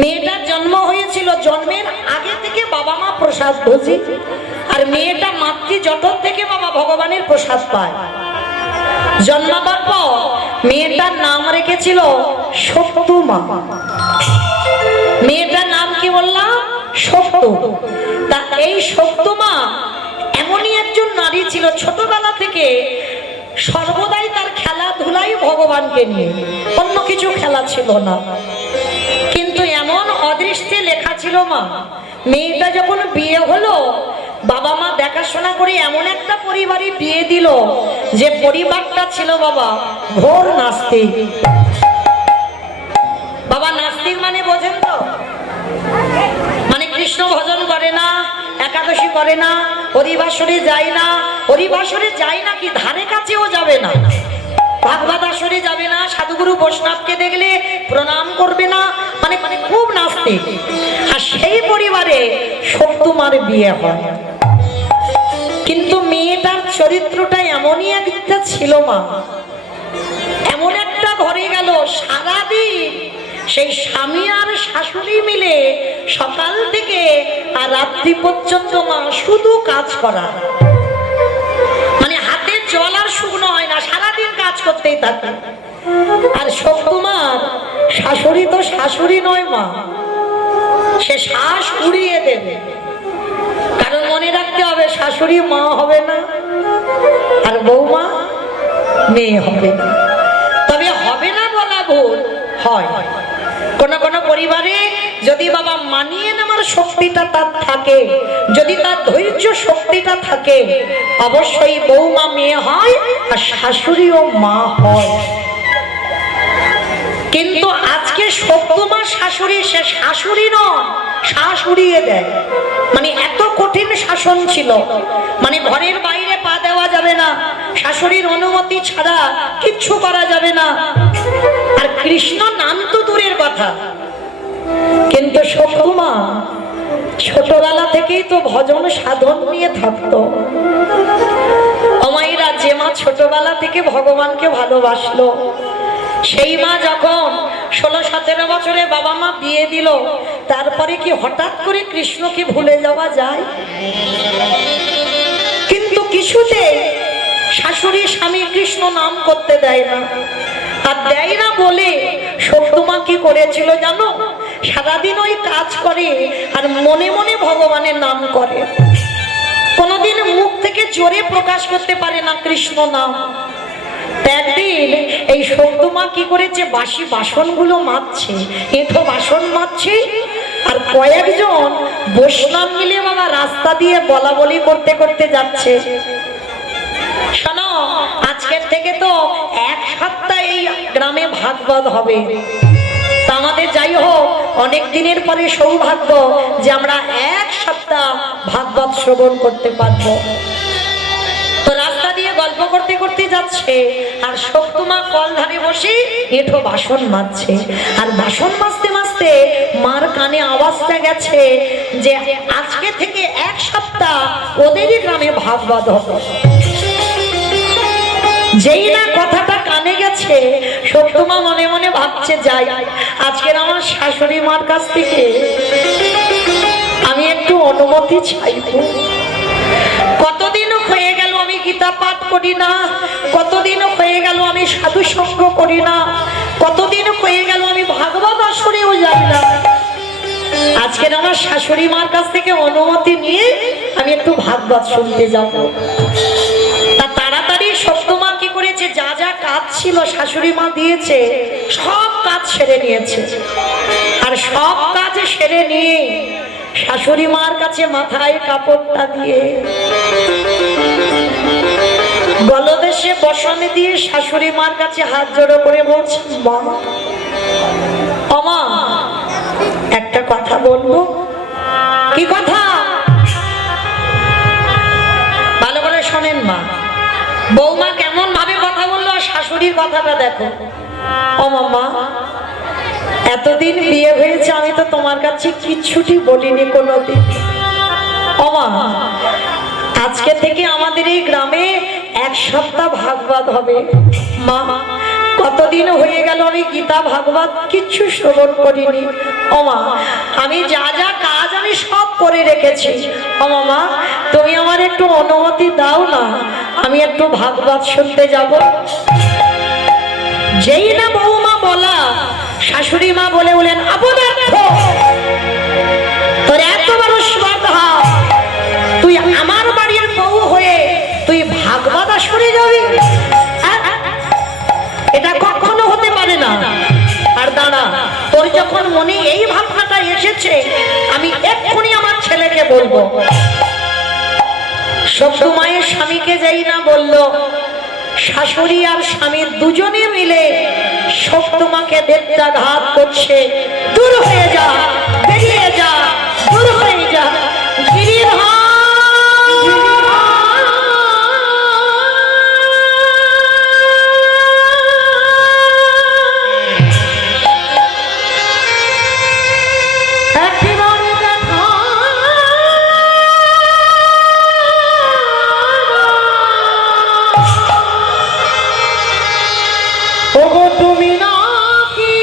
মেয়েটার জন্ম হয়েছিল, জন্মের আগে থেকে বাবা মা প্রসাদ ভোজী, আর মেয়েটা মাতৃ জঠর থেকে বাবা ভগবানের প্রসাদ পায়। জন্মাবার পর মেয়েটার নাম রেখেছিল সত্যমা। মেয়েটার নাম কি বললাম? সত্য। তা এই সত্যমা এমনই একজন নারী ছিল, ছোটবেলা থেকে সর্বদাই তার খেলাধুলাই ভগবানকে নিয়ে, অন্য কিছু খেলা ছিল না। কিন্তু এমন অদৃষ্টে লেখা ছিল মা, মেয়েটা যখন বিয়ে হলো, বাবা মা দেখাশোনা করে এমন একটা পরিবারে বিয়ে দিল, যে পরিবারটা ছিল বাবা ঘোর নাস্তিক। বাবা বাবা নাস্তিক মানে বোঝেন তো? মানে কৃষ্ণ ভজন করে না, একাদশী করে না, হরিবাসরে যায় না, হরিবাসরে যায় না কি ধারে কাছেও যাবে না, ভাগবত আসরে যাবে না, সাধুগুরু বৈষ্ণবকে দেখলে প্রণাম করবে না, মানে মানে খুব নাস্তিক। আর সেই পরিবারে সত্যমার বিয়ে হয়, কিন্তু মেয়েটার চরিত্রটা এমনই একটা ছিল মা, এমন একটা ঘরে গেল সারাদিন সেই স্বামী আর শাশুড়ি মিলে সকাল থেকে আর রাত্রি পর্যন্ত মা শুধু কাজ করা, মানে হাতে জল আর শুকনো হয় না, সারাদিন কাজ করতেই থাকে। আর সত্যমার শাশুড়ি তো শাশুড়ি নয় মা, সে শ্বাস উড়িয়ে দেবে, কারণ মনে রাখতে হবে শাশুড়ি মা হবে না আর বৌমা মেয়ে হবে না। তবে হবে না বলা ভুল, হয় কোন কোন পরিবারে যদি বাবা মানিয়ে নেওয়ার শক্তিটা তার থাকে, যদি তার ধৈর্য শক্তিটা থাকে, অবশ্যই বৌমা মেয়ে হয় আর শাশুড়িও মা হয়। কিন্তু আজকে সত্যমা শাশুড়ি, সে শাশুড়ি নয়, শ্বাস উড়িয়ে দেয়, মানে এত কঠিন শাসন ছিল, মানে ঘরের বাইরে পা দেওয়া যাবে না, শাশুড়ির অনুমতি ছাড়া কিচ্ছু করা যাবে না। আর কৃষ্ণ নাম তো দূরের কথা, কিন্তু সত্যমা ছোটবেলা থেকেই তো ভজন সাধন নিয়ে থাকতো। অমাইরা যে মা ছোটবেলা থেকে ভগবানকে ভালোবাসলো, সেই মা যখন 16-17 বছরে বাবা মা বিয়ে দিল, তারপরে কি হঠাৎ করে কৃষ্ণকে ভুলে যাওয়া যায়? কিন্তু কিছুতে শাশুড়ি স্বামী কৃষ্ণ নাম করতে দেয় না, আর দেয় না বলে সত্যমা কি করেছিল জানো? সারাদিন ওই কাজ করে আর মনে মনে ভগবানের নাম করে, কোনোদিন মুখ থেকে জোরে প্রকাশ করতে পারে না কৃষ্ণ নাম। একদিন এই সত্যমা কি করেছে, বাসি বাসনগুলো মাজছে, এঁঠো বাসন মাজছে, আর কয়েকজন বৈষ্ণব মিলে বাবা রাস্তা দিয়ে বলা বলি করতে করতে যাচ্ছে, শোনো আজকের থেকে তো 1 সপ্তাহ এই গ্রামে ভাগবত হবে, তা আমাদের যাই হোক অনেক দিনের পরে সৌভাগ্য যে আমরা 1 সপ্তাহ ভাগবত শ্রবণ করতে পারবো। তো রাস্তা দিয়ে গল্প করতে করতে যাচ্ছে, আর সত্যমা কল ধারে বসে এঁঠো বাসন মাজছে, আর বাসন মাজতে মাজতে মার কানে আওয়াজটা গেছে যে আজকে থেকে 1 সপ্তাহ ওদেরই গ্রামে ভাগবত হবে। যেই না কথাটা কানে গেছে, সত্যমা মনে মনে ভাবছে যাই আজকের আমার শাশুড়ি মার কাছ থেকে আমি একটু অনুমতি চাইব। কতদিন হয়ে গেল আমি গীতা পাঠ করি না, কতদিন হয়ে গেল আমি সাধু সঙ্গ করি না, কতদিন হয়ে গেল আমি ভাগবত আসরেও যাই না, আজকের আমার শাশুড়ি মার কাছ থেকে অনুমতি নিয়ে আমি একটু ভাগবত শুনতে যাব। তা তাড়াতাড়ি সত্যমা কি করেছে, যা যা কাজ ছিল শাশুড়ি মা দিয়েছে সব কাজ সেরে নিয়েছে, আর সব কাজ সেরে নিয়ে শাশুড়ি মার কাছে মাথায় কাপড়টা দিয়ে গলদেশে বসনে দিয়ে শাশুড়ি মার কাছে হাত জোড়ো করে বলছে, মা অমা একটা কথা বলবো। কি কথা? ভালো করে শোনেন মা। বৌমা কেমন ভাবে কথা বললো, আর শাশুড়ির কথাটা দেখো। ও মামা, এতদিন বিয়ে হয়েছে আমি তো তোমার কাছে কিচ্ছুটি বলিনি কোনোদিন। ও মা, আজকে থেকে আমাদের এই গ্রামে 1 সপ্তাহ ভাগবত হবে। মা কতদিন হয়ে গেল আমি গীতা ভাগবত কিচ্ছু শ্রবণ করিনি। ও মা, আমি যা যা কাজ আমি সব করে রেখেছি। ও মামা, তুমি আমার একটু অনুমতি দাও না, আমি একটু ভাগবত শুনতে যাব। যেই না বৌমা বলা, শাশুড়ি মা বলে বলেন, অপদার্থ, তোর এত বড় স্পর্ধা, তুই আমার বাড়ির বউ হয়ে তুই ভাগবত আসরে যাবি? এটা কখনো হতে পারে না। আর দাঁড়া, তোর যখন মনে এই ভাবনাটা এসেছে, আমি এক্ষুনি আমার ছেলেকে বলবো। সত্যমায়ের স্বামীকে যাই না বলল, শাশুড়ি আর স্বামী দুজনে মিলে সব তোমাকে দেখতে ঘাত করছে, দূর হয়ে যা, বেরিয়ে যা, দূর হয়ে যা গিরিধর। ওগো তুমি নাকি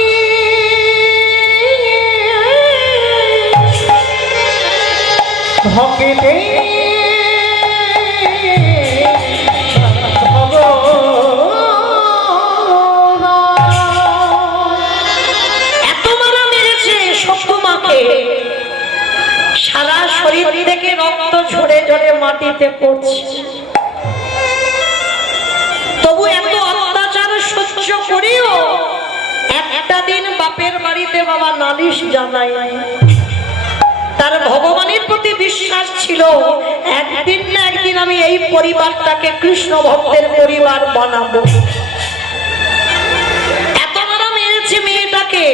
ভকেতে এত মারা মেরেছে সপ্তমাকে, সারা শরীর থেকে রক্ত ঝরে ঝরে মাটিতে পড়ছে, তবু এত অত্যাচার সহ্য করেও একটা দিন বাপের বাড়িতে বাবা নালিশ জানায়। তার ভগবানের প্রতি বিশ্বাস ছিল, একদিন না একদিন আমি এই পরিবারটাকে কৃষ্ণ ভক্তের পরিবার বানাবো। এত মারা মেরেছে মেয়েটাকে,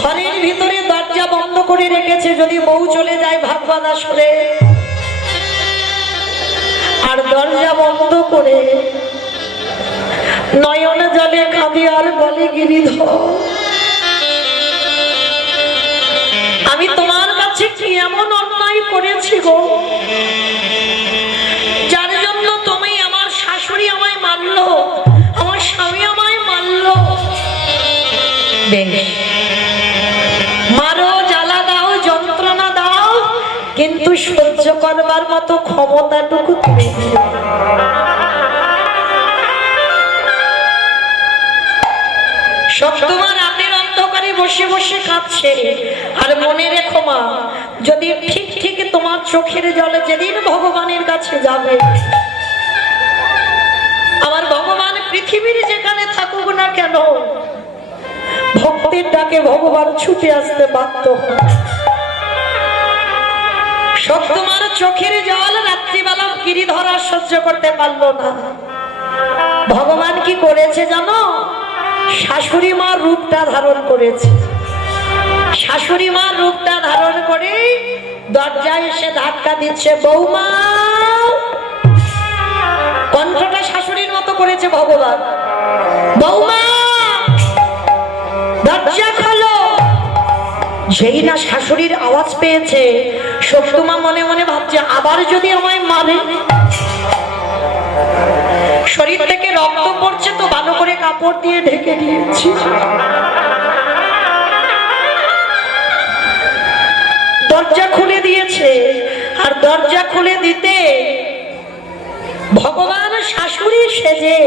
ঘরের ভিতরে দরজা বন্ধ করে রেখেছে, যদি বউ চলে যায় ভাগবাদ আসলে, আর দরজা বন্ধ করে নয়ন জলে কাঁদে আর বলে, গিরিধর আমি তোমার কাছে কি এমন অন্যায় করেছি গো, যার জন্য তুমি আমার শাশুড়ি আমায় মারলো, আমার স্বামী আমায় মারলো। বেশ, মারো, জ্বালা দাও, যন্ত্রণা দাও, কিন্তু সহ্য করবার মতো ক্ষমতাটুকু তুমি দিও। সপ্তমা রাতের অন্ধকারে বসে বসে কাঁদছে, আর মনে রেখো মা, যদি ঠিক ঠিক তোমার চোখের জলে যেদিন ভগবানের কাছে যাবে, আমার ভগবান পৃথিবীর যেখানে থাকুক না কেন, ভক্তের ডাকে ভগবান ছুটে আসতে বাধ্য হয়। সপ্তমার চোখের জল রাত্রিবেলা গিরিধর আর সহ্য করতে পারলো না। ভগবান কি করেছে জানো? শাশুড়ি মার রূপটা ধারণ করেছে। শাশুড়ি মার রূপটা ধারণ করে দরজায় এসে ধাক্কা দিচ্ছে, বৌমা। কণ্ঠটা শাশুড়ির মতো করেছে ভগবান, বৌমা দরজা খোলো। যেই না শাশুড়ির আওয়াজ পেয়েছে, সপ্তমা মনে মনে ভাবছে, আবার যদি আমায় মারে। শরীর থেকে রক্ত পড়ছে তো ভালো করে কাপড় দিয়ে ঢেকে দিয়েছি। দরজা খুলে দিয়েছে, আর দরজা খুলে দিতে ভগবান শাশুড়ি সেজে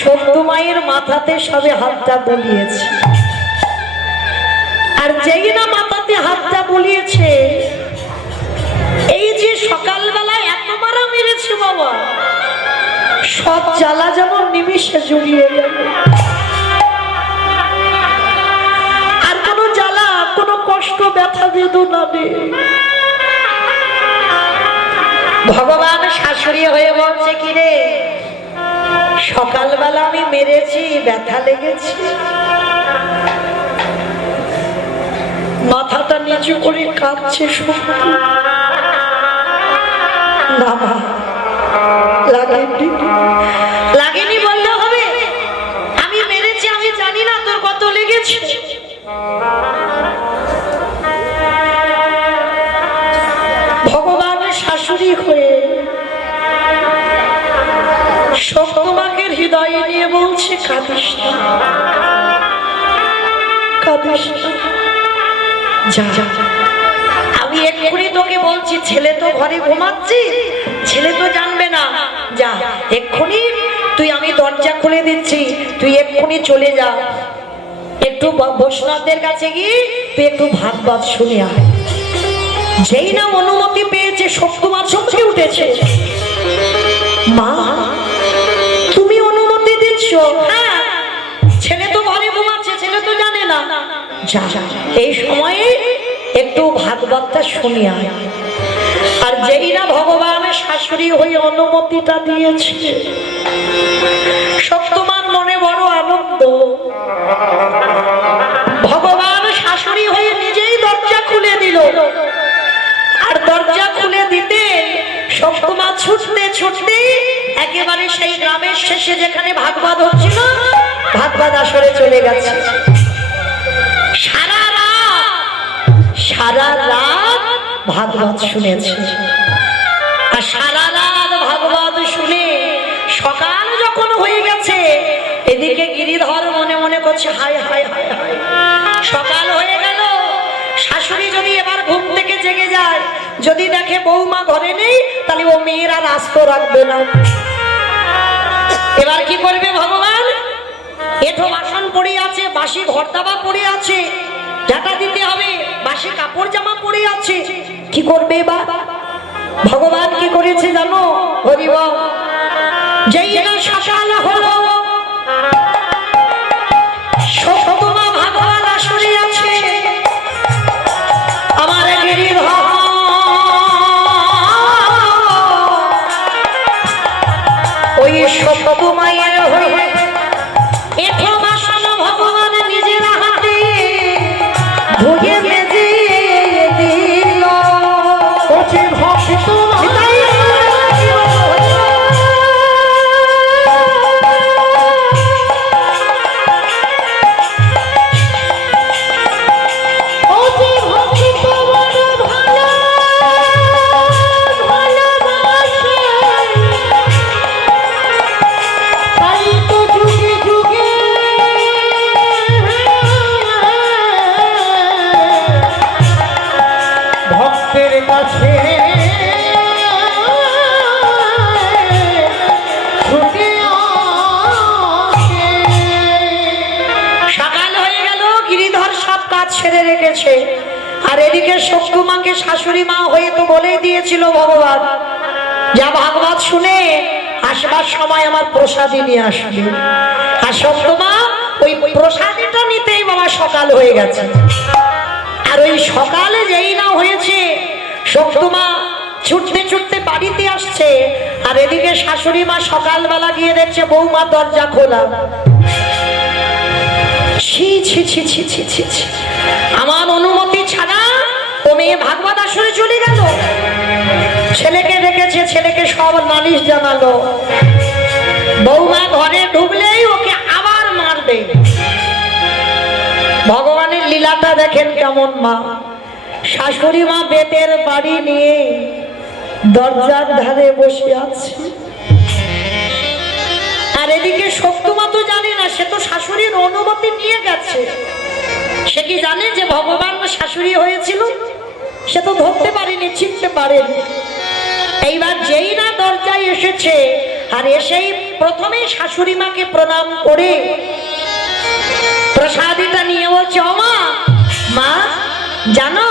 সপ্তমায়ের মাথাতে সবে হাতটা বুলিয়েছে। আর যেই না মাথাতে হাতটা বুলিয়েছে, এই যে সকালবেলা এত মারা মেরেছে বাবা, সব জ্বালা যেমন নিমিষে জড়িয়ে গেল। আর কোনো জ্বালা, কোনো কষ্ট, ব্যথা বেদনা নেই। ভগবান শাশুড়ি হয়ে বলছে, কি রে, সকালবেলা আমি মেরেছি, ব্যথা লেগেছে? মাথাটা নিচু করে কাঁদছে সত্যি। না মা, লাগেনি, লাগেনি বললে হবে? আমি মেরেছি, আমি জানি না তোর কত লেগেছে। ভগবান শাশুড়ি হয়ে সপ্তমাকে হৃদয়ে নিয়ে বলছে, কাঁদিস না, কাঁদিস না, যা। আমি এক্ষুনি তোকে বলছি, ছেলে তো ঘরে ঘুমাচ্ছি, ছেলে তো জানবে না, যা এক্ষুনি তুই, আমি দরজা খুলে দিচ্ছি, তুই এক্ষুনি চলে যা, একটু বৈষ্ণবদের কাছে গিয়ে তুই একটু ভাগবত শুনে আয়। যেই না অনুমতি পেয়েছে, সপ্তমা চমকে উঠেছে, মা তুমি অনুমতি দিচ্ছ? হ্যাঁ, ছেলে তো ঘরে ঘুমাচ্ছে, ছেলে তো জানে না, যা এই সময়ে একটু ভাগবতটা শুনে আয়। আর যেই না ভগবানের শাশুড়ি হয়ে অনুমতিটা দিয়েছে, সপ্তমার মনে বড় সপ্তমা ছুটতে ছুটতে একেবারে সেই গ্রামের শেষে যেখানে ভাগবত হচ্ছিল ভাগবত আসরে চলে গেছে। সারা রাত ভাগবত শুনেছে, আর সারা রাত ভাগবত শুনে সকাল যখন হয়ে গেছে এদিকে গিরিধর মনে মনে করছে হায় হায় হায় হায়, সকাল হয়ে গেল, শাশুড়ি যদি এবার ঘুম থেকে জেগে যায়, যদি দেখে বৌমা ঘরে নেই, তাহলে ও মেয়ের আর আস্ত রাখবে না। এবার কি করবে ভগবান? এঠো বাসন পড়ে আছে, বাসি ঘর দাবা পড়ে আছে, ঝাঁটা দিতে হবে, বাসি কাপড় জামা পড়ে আছে, কি করবে এবার? ভগবান কি করেছে জানো? হরিবল, যেই না সকাল হলো সপ্তমা ভাগবত আসরে আছে, আমার গিরিধর ওই সপ্তমায়ের হয়ে এঠো বাসন ভগবান নিজের হাতে ধুয়ে মেজে দিল। ছেড়ে রেখেছে, আর এদিকে সপ্তমাকে শাশুড়ি মা হয়ে তো বলেই দিয়েছিল ভগবান, যা ভাগবত শুনে আসবার সময় আমার প্রসাদী নিয়ে আসবে। আর সপ্তমা ওই প্রসাদীটা নিতেই বাবা সকাল হয়ে গেছে। আর ওই সকালে যেই না হয়েছে, সপ্তমা ছুটতে ছুটতে বাড়িতে আসছে, আর এদিকে শাশুড়ি মা সকালবেলা গিয়ে দেখছে বৌমা দরজা খোলা। ছি ছি ছি ছি ছি ছি ছি, আমার অনুমতি ছাড়া ও মেয়ে ভাগবত আসরে চলে গেল। ছেলেকে ডেকেছে, ছেলেকে সব নালিশ জানালো, বৌমা ঘরে ঢুকলেই ওকে আবার মারবে। ভগবানের লীলাটা দেখেন কেমন। মা শাশুড়ি মা বেতের বাড়ি নিয়ে দরজার ধারে বসে আছে, আর এদিকে সপ্তমা তো জানে না, সে তো শাশুড়ির অনুমতি নিয়ে গেছে। সে কি জানে যে ভগবান শাশুড়ি হয়েছিল? সে তো ধরতে পারেনি, চিনতে পারেনি। এইবার যেই না দরজায় এসেছে, আর এসেই প্রথমে শাশুড়ি মাকে প্রণাম করে প্রসাদীটা নিয়ে বলছে, ওমা মা জানো,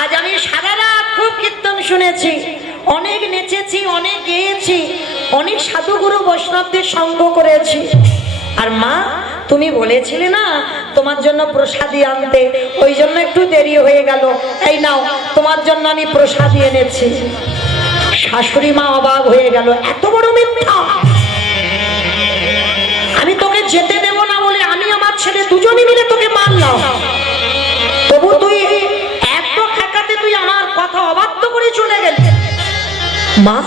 আজ আমি সারা রাত খুব কীর্তন শুনেছি, অনেক নেচেছি, অনেক গেয়েছি, অনেক সাধুগুরু বৈষ্ণবদের সঙ্গ করেছি। আর মা তুমি বলেছিলে না তোমার জন্য প্রসাদী আনতে, ওই জন্য একটু দেরি হয়ে গেল, এই নাও তোমার জন্য আমি প্রসাদী এনেছি। শাশুড়ি মা অবাক হয়ে গেল, এত বড় মিথ্যা! আমি তোকে যেতে দেব না বলে আমি আমার ছেলে দুজনে মিলে তোকে মারলাম, তবু তুই এত একাতে তুই আমার কথা অবাধ্য করে চলে গেলি। মা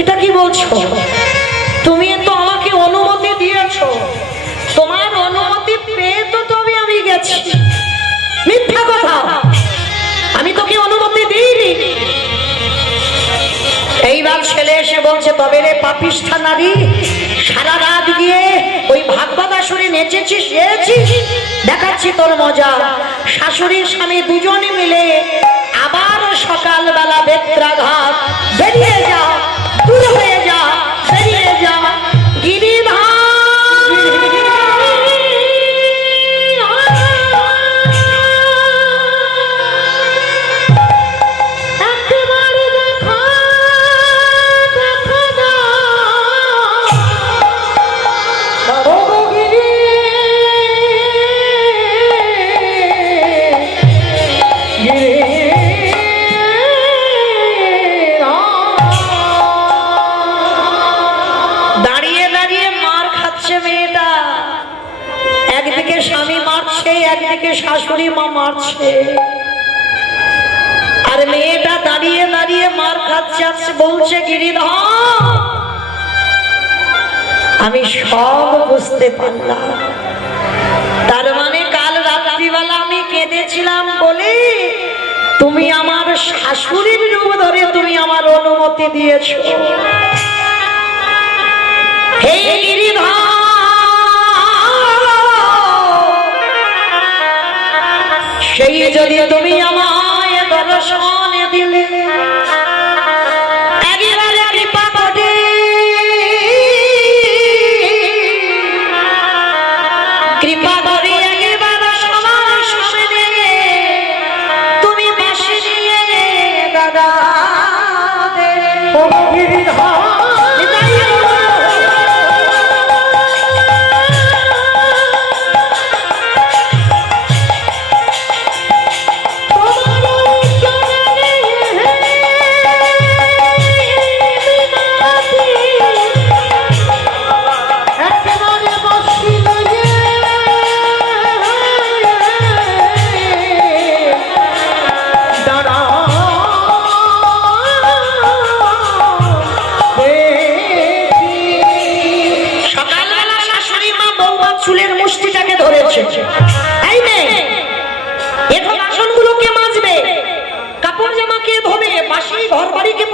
এটা কি বলছো? তুমি তো আমাকে অনুমতি দিয়েছো, তোমার অনুমতি পেয়ে তো তবে আমি গেছি। মিথ্যা কথা, আমি তোকে অনুমতি দিইনি। এইবার ছেলে এসে বলছে, তবে রে পাপিষ্ঠা নারী, সারা রাত গিয়ে ওই ভাগবত আসরে নেচেছিস, গেয়েছিস, দেখাচ্ছি তোর মজা। শাশুড়ির স্বামী দুজনে মিলে আবার সকালবেলা বেত্রাঘাত, বেরিয়ে যা, দূর হয়ে যা, বেরিয়ে যা। গিরিধর একদিকে শাশুড়ি মা মারছে, আর আর মেয়েটা দাঁড়িয়ে দাঁড়িয়ে মার খাচ্ছে, বলছে গিরিধর আমি সব বুঝতে পারলাম, তার মানে কাল রাত্রিবেলা আমি কেঁদেছিলাম বলে তুমি আমার শাশুড়ির রূপ ধরে তুমি আমার অনুমতি দিয়েছ। হে গিরিধর, সেই যদি তুমি আমায় দর্শন দিলে, একেবারে কৃপা করে কৃপা করে একেবারে সবার সামনে তুমি বাঁশি দিয়ে দাদা ও গিরিধর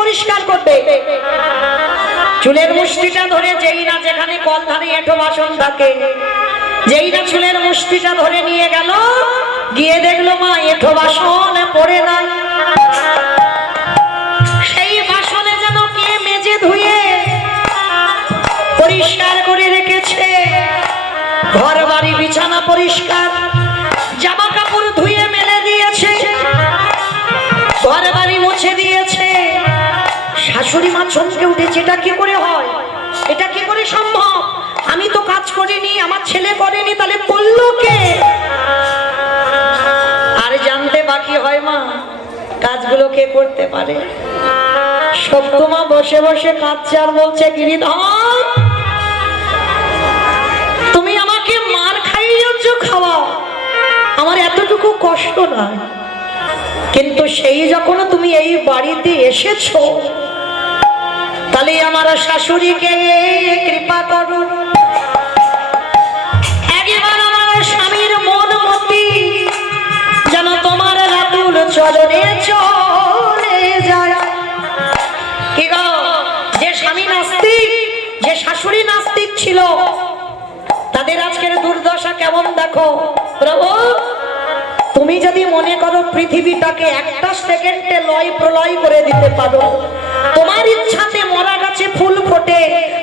পরিষ্কার করবে, চুলের মুষ্টিটা ধরে যেই না যেখানে কলধারে এঁঠো বাসন থাকে, যেই না চুলের মুষ্টিটা ধরে নিয়ে গেল, গিয়ে দেখলো মা এঁঠো বাসন পড়ে নাই। সেই বাসনে যেন কে মেজে ধুয়ে পরিষ্কার করে রেখেছে, ঘর বাড়ি বিছানা পরিষ্কার, জামা কাপড় ধুয়ে মেলে দিয়েছে, ঘর বাড়ি মুছে দিয়েছে। শাশুড়ি মা চমকে উঠেছে, এটা কি করে হয়, এটা কি করে সম্ভব, আমি তো কাজ করিনি, আমার ছেলে করেনি, তাহলে করলো কে? আর জানতে বাকি হয় মা কাজগুলো কে করতে পারে। সপ্তমা বসে বসে কাঁদছে আর বলছে গিরিধর তুমি আমাকে মার খাইয়েছ, খাওয়া আমার এতটুকু কষ্ট নয়, কিন্তু সেই যখন তুমি এই বাড়িতে এসেছো তাহলে আমার শাশুড়িকে কৃপা করো, একবার আমার স্বামীর মন মতি যেন তোমার রাতুল চরণে চলে যায়। কি গো, যে স্বামী নাস্তিক, যে শাশুড়ি নাস্তিক ছিল, তাদের আজকের দুর্দশা কেমন দেখো। প্রভু তুমি যদি মনে করো পৃথিবীটাকে একটা সেকেন্ডে লয় প্রলয় করে দিতে পারো, তোমার ইচ্ছাতে মরা গাছে ফুল ফোটে,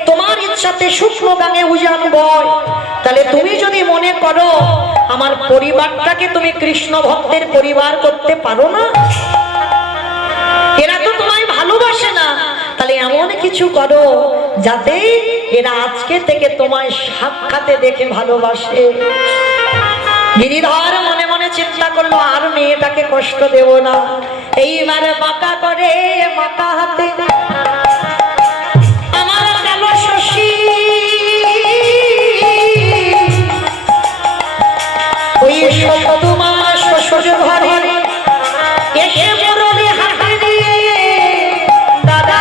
তোমার ইচ্ছাতে শুকনো গাঙে উজান বয়, তাহলে তুমি যদি মনে করো আমার পরিবারটাকে তুমি কৃষ্ণ ভক্তের পরিবার করতে পারো না, এরা তো তোমায় ভালোবাসে না, তাহলে এমন কিছু করো যাতে এরা আজকে থেকে তোমায় সাক্ষাতে দেখে ভালোবাসে। গিরিধর মনে মনে চিন্তা করলো আর মেয়েটাকে কষ্ট দেব না, এইবারে বাঁকা করে বাঁকা হাতে আমার গেল শশী, ওই তোমার শ্বশুর ঘরে এসে মুরলি হাতে দিয়ে দাদা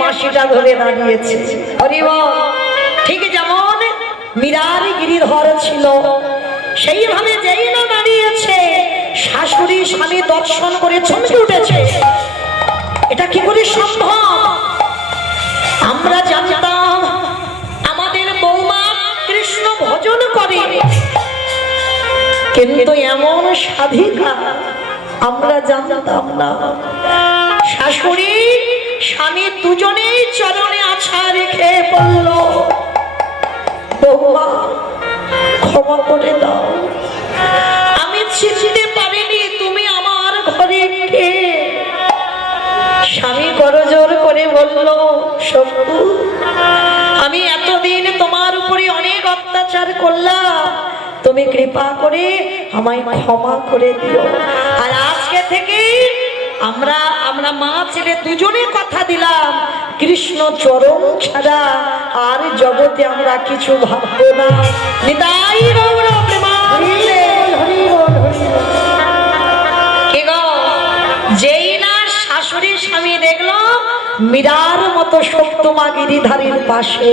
বাঁশিটা ধরে দাঁড়িয়েছে। ঠিক যেমন মীরার গিরিধর ছিল, সেইভাবে যেই না দাঁড়িয়েছে, শাশুড়ি স্বামী দর্শন করে চমকে উঠেছে, এটা কি করে সম্ভব? আমরা জানতাম আমাদের বৌমা কৃষ্ণ ভজন করে, কিন্তু এমন সাধিকা আমরা জানতাম না। শাশুড়ি স্বামী দুজনেই চরণে আছা রেখে বলল, বৌমা ক্ষমা করে দাও, আমি চিনতে পারিনি তুমি আমার ঘরে কে। স্বামী করজোর করে বলল, শম্ভু আমি এতদিন তোমার উপরে অনেক অত্যাচার করলাম, তুমি কৃপা করে আমায় ক্ষমা করে দিও। আর আজকে থেকে আমরা মা ছেলে দুজনে কথা দিলাম, কৃষ্ণ চরণ ছাড়া আর জগতে আমরা কিছু ভাববো না। নিতাই গৌর প্রেমানন্দে। কি গো, যেই না শাশুড়ি স্বামী দেখলো মীরার মতো সপ্তমা গিরিধারীর পাশে,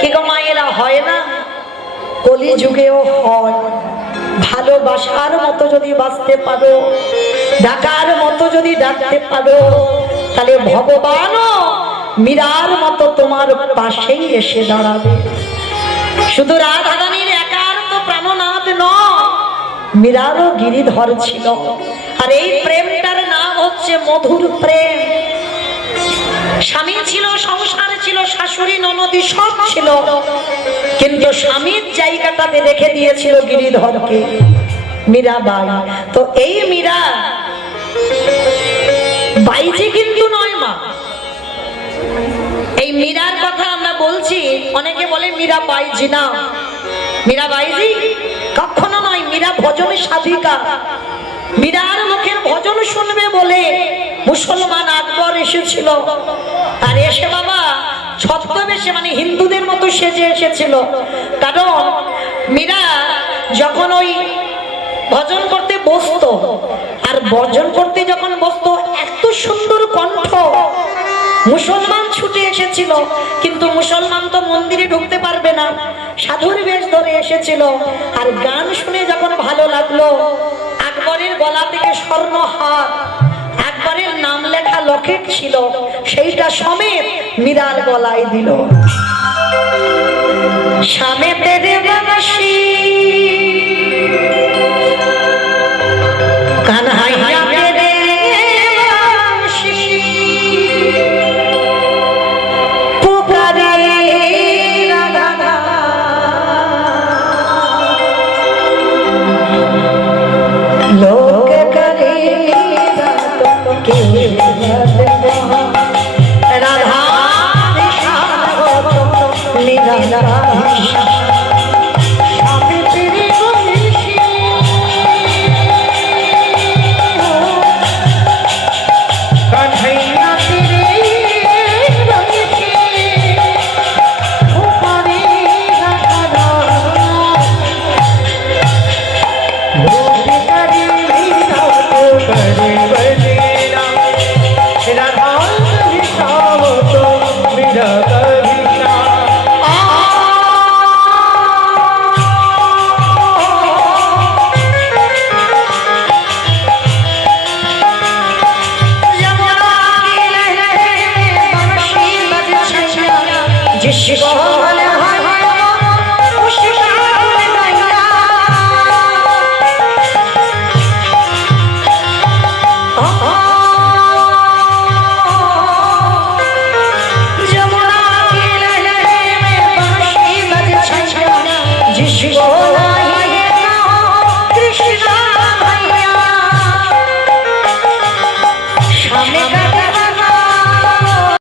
কি গো মায়েরা হয় না? কলিযুগেও হয়। ভালোবাসার মতো যদি বাঁচতে পারো, ডাকার মতো যদি ডাকতে পারো, তাহলে ভগবানও মীরার মতো তোমার পাশেই এসে দাঁড়াবে। শুধু রাধা রানীর একার তো প্রাণনাথ নয়, মীরারও গিরিধর ছিল। আর এই প্রেমটার নাম হচ্ছে মধুর প্রেম। স্বামী ছিল, সংসার ছিল, শাশুড়ি ননদি সব ছিল, কিন্তু স্বামীর জায়গাটাতে রেখে দিয়েছিল গিরিধরকে, মীরাবাই। তো এই মীরা বাইজি কিন্তু নয় মা। এই মীরার কথা আমরা বলছি, অনেকে বলে মীরা বাইজি না, মীরা বাইজি কখনো নয়। মীরা ভজনের সাধিকা। মীরার মুখের ভজন শুনবে বলে মুসলমান আকবর এসেছিল। আর এসে বাবা ছদ্মবেশে, মানে হিন্দুদের মতো সেজে এসেছিল। কারণ মীরা যখন ওই ভজন করতে বসতো, আর ভজন করতে যখন বসতো, এত সুন্দর কণ্ঠ, মুসলমান ছুটে এসেছিল। কিন্তু মুসলমান তো মন্দিরে ঢুকতে পারবে না, সাধুর বেশ ধরে এসেছিল। আর গান শুনে যখন ভালো লাগলো, আকবরের গলা থেকে স্বর্ণহার, আকবরের নাম লেখা লকেট ছিল, সেইটা সমেত মীরার গলায় দিল। স্বামী তেরে বাবাসী